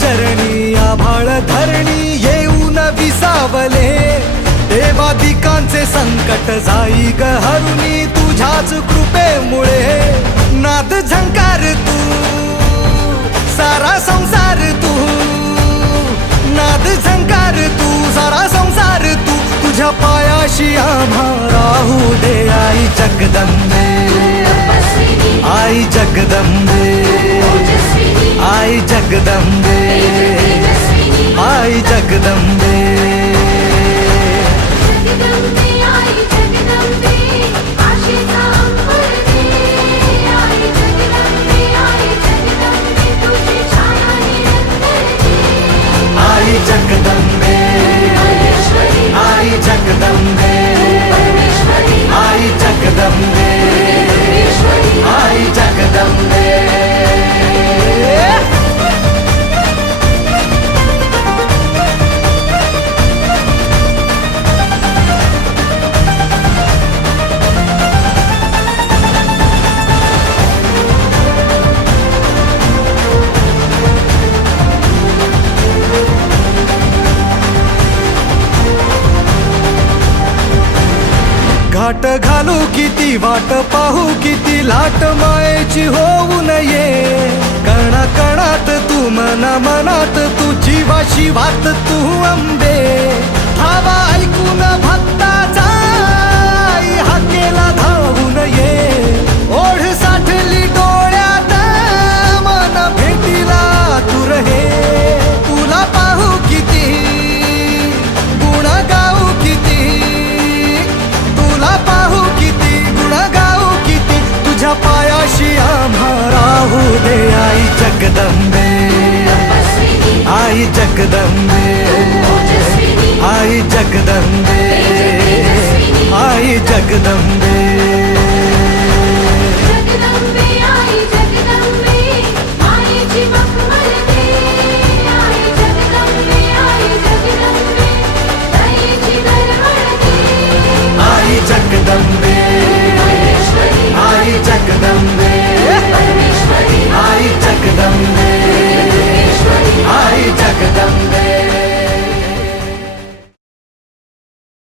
चरणी आभाळ धरणी येऊन विसावले देवादिकांचे संकट जाई ग हरुनी तुझ्याच कृपेमुळे नाद झंकार तू सारा संसार तू नाद झंकार तू सारा संसार तू तुझ्या पायाशी आम्हा राहू दे आई जगदंबे आई जगदंबे आई जगदंबे आई जगदंबे आई जगदंबे आई जगदंबे आई जगदंबे आई जगदंबे घाट घालू किती वाट पाहू किती लाट मायेची होऊ नये कणा कणात तू मना मनात तू जीवाशी वात तू अंबे धावा ऐकून भक्ताचा आई हाकेला धावू नये ओढ साठली डोळ्यात मन भेटीला तू रहे तुला पाहू किती गुण गाऊ किती पाहू किती गुण गाऊ किती तुझ्या पायाशी आम्हा राहू दे आई जगदंबे आई जगदंबे आई जगदंबे आई जगदंबे जगदंबे